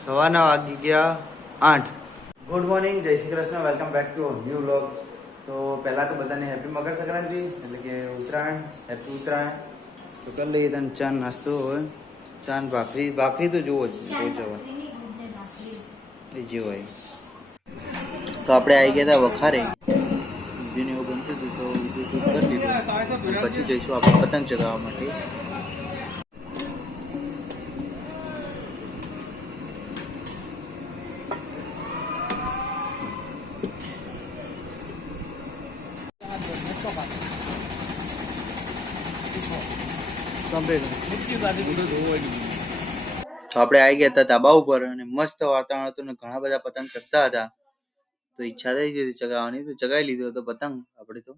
સવારના વાગી ગયા 8. ગુડ મોર્નિંગ, જય Shri Krishna, welcome back to new vlog. તો પહેલાં તો બધાને હેપી મકર સંક્રાંતિ, એટલે કે ઉત્તરાયણ, હેપી ઉત્તરાયણ. તો કરી લઈએ તને ચા નાસ્તો હોય, ચા ભાખરી તો જુઓ જ જવા એ જે હોય. તો આપણે આવી ગયા હતા વખારે, જેને એવું બનતું હતું તો શૂટ કરી લીધું. પછી જઈશું આપણે પતંગ ચગાવવા માટે. તો આપણે આવી ગયા હતા ધાબા ઉપર અને મસ્ત વાતાવરણ હતું ને ઘણા બધા પતંગ ચગતા હતા. તો ઈચ્છા થઈ ગઈ હતી ચગાવવાની, તો ચગાવી લીધો હતો પતંગ આપણે તો.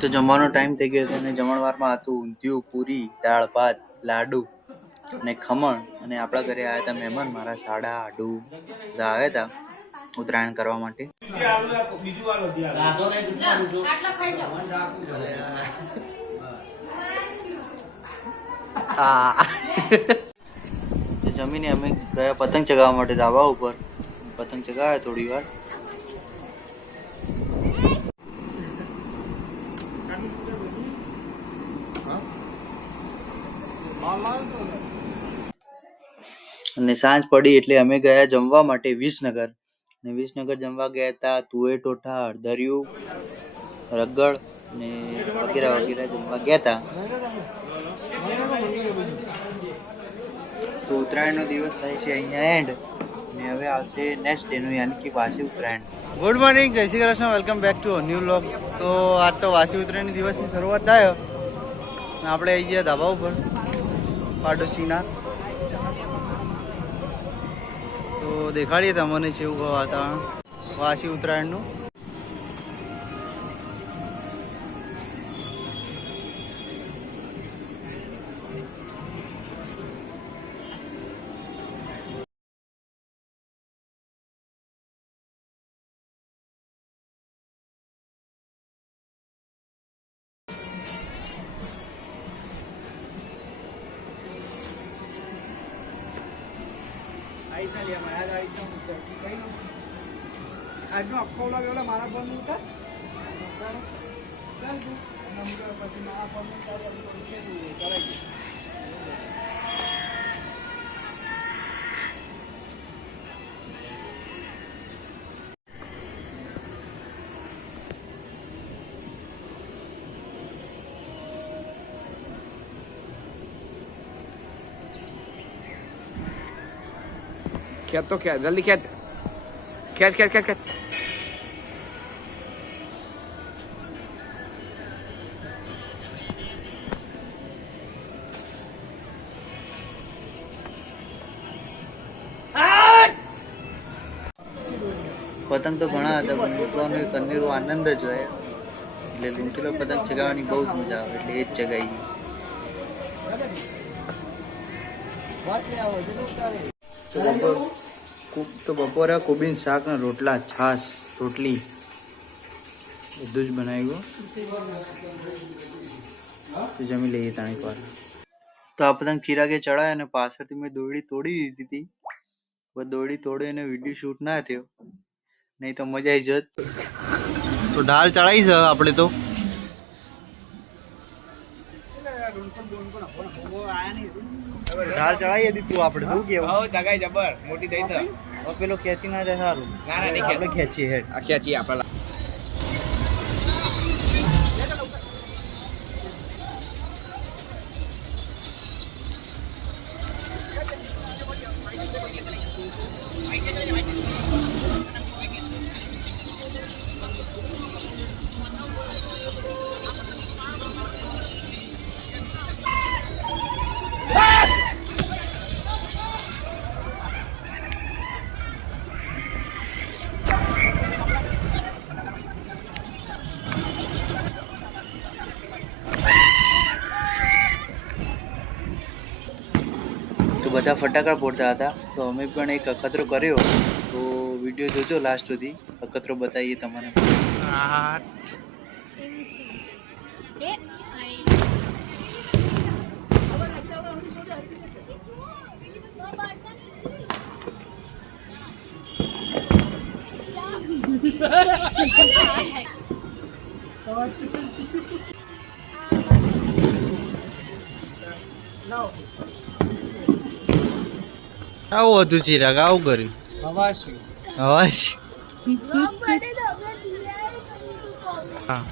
તો જમવાનો ટાઈમ થઈ ગયો હતો અને જમણવારમાં હતું ઊંધિયું, પૂરી, દાળ ભાત, લાડુ અને ખમણ. અને આપણા ઘરે આવ્યા હતા મહેમાન, મારા સાડા આડુ બધા આવ્યા હતા ઉત્તરાયણ કરવા માટે. જમીને અમે ગયા પતંગ ચગાવવા માટે ધાબા ઉપર. પતંગ ચગાવ્યા થોડી વાર. અને સાંજ પડી એટલે અમે ગયા જમવા માટે વિસનગર. અને વિસનગર જમવા ગયા હતા તુવેર ટોઠા, હળદરિયું, રગડ ને વગેરે વગેરે જમવા ગયા હતા. તો ઉત્તરાયણનો દિવસ થાય છે અહીંયા એન્ડ, ને હવે આવશે નેક્સ્ટ ડેનું, યાની કે વાસી ઉત્તરાયણ. ગુડ મોર્નિંગ, જય Shri Krishna, welcome back to new vlog. તો આજ તો વાસી ઉત્તરાયણ દિવસની શરૂઆત થાય. આપણે આવી ગયા ધાબા ઉપર પાડોશીના. તો દેખાડીએ તમને છે એવું વાતાવરણ વાસી ઉત્તરાયણનું. આજનો આખો વ્લોગ મારા ફોન મૂકા પછી મારા ફોન ચલાવી. खेच तो खेच जल्दी खेच खेच खेच खेच खेच પતંગ તો ઘણા હતા પણ લૂંટવાનો એક અનેરો આનંદ જ હોય. એટલે લૂંટેલો પતંગ ચગાવવાની બહુ જ મજા આવે, એટલે એ જ ચગાવી. તો બપોરે કોબીન શાક ને રોટલા, છાશ, રોટલી બધું જ બનાવ્યું. તો જમી લઈએ તાણી પર. તો આ પતંગ ચિરાગે ચડાય અને પાછળથી મેં દોરડી તોડી દીધી હતી. દોરડી તોડી અને વિડીયો શૂટ ના થયો, નહીં તો મજા આવી જત. તો ઢાલ ચડાવી છે આપણે તો. ઢાલ ચડાવી હતી તું આપણે શું કેવું? જગાઈ જબર મોટી થઈ તો પેલો ખેંચી ના જાય સારું. ના ના નહીં આપણે ખેંચીએ હેડ. આ ખેંચીએ આપણે. બધા ફટાકડા ફોડતા હતા, તો અમે પણ એક અખતરો કર્યો. તો વિડીયો જોજો લાસ્ટ સુધી, અખતરો બતાવીએ તમને. આવું હતું ચિરાગ, આવું કર્યું અવાજ. હા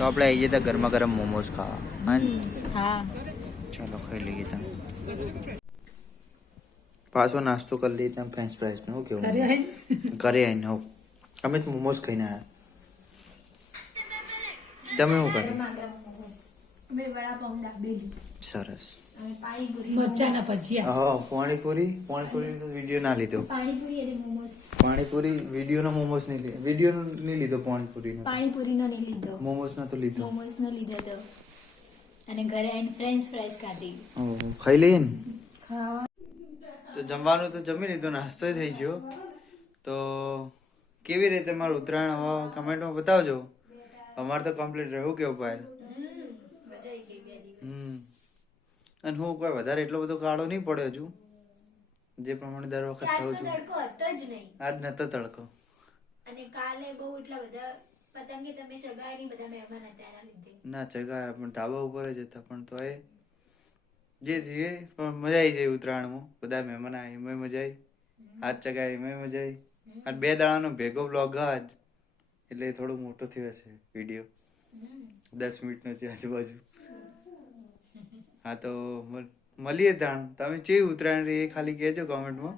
તો આપણે આવી જતા ગરમા ગરમ મોમોઝ ખાવા. હા ચાલો ખાઈ લઈએ ત્યાં. પાછો નાસ્તો કરી લઈએ ત્યાં ફ્રેન્ચ ફ્રાઈસ નું કેવું ઘરે આવીને હોવ. અમે તો મોમોઝ ખાઈને આવ્યા. તમે શું કર્યું? સરસ. મરચાના ભજીયા હા પાણીપુરી વિડીયો ના લીધો. પાણીપુરી વિડીયો નો મોમોસ નહીં લીધો. વિડીયો નહીં લીધો પાણીપુરી નો. પાણીપુરીનો નહીં લીધો, મોમોસ નો તો લીધો. મોમોસનો લીધો તો. અને ઘરે આવીને ફ્રેન્ચ ફ્રાઈઝ ખાધી. ઓહો, ખાઈ લઈએ ને. તો જમવાનું તો જમી લીધું, નાસ્તો થઈ ગયો. તો કેવી રીતે મારું ઉત્તરાયણ હવા કમેન્ટમાં બતાવજો. અમારે તો કમ્પ્લીટ રહ્યું કેવું ભાઈ. અને હું કોઈ વધારે એટલો બધો કાળો નહીં પડ્યો હજુ, જે પ્રમાણે દર વખત થયો છું. આજ નતો તડકો. અને કાલે બહુ એટલા બધા પતંગે તમે ચગાવ્યા નહીં, બધા મહેમાન હતા એના લીધે. ના ચગાયા પણ ધાબા ઉપર જ હતા, પણ તો એ જે થયું પણ મજા આવી જાય ઉત્તરાયણમાં. બધા મહેમાન આવ્યા એમાં મજા આવી, હાથ ચગાય એમાં મજા આવી. આ 2 દાડાનો ભેગો બ્લોગ આજ એટલે થોડો મોટો થયો હશે વિડીયો, 10 મિનિટનો છે આજુબાજુ. હા તો મળીએ તાણ. તમે કેવી ઉત્તરાયણ રહી એ ખાલી કહેજો કોમેન્ટમાં.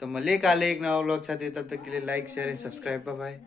તો મળીએ કાલે એક નવા બ્લોગ સાથે. તબ તક કે લીએ like share and subscribe. By.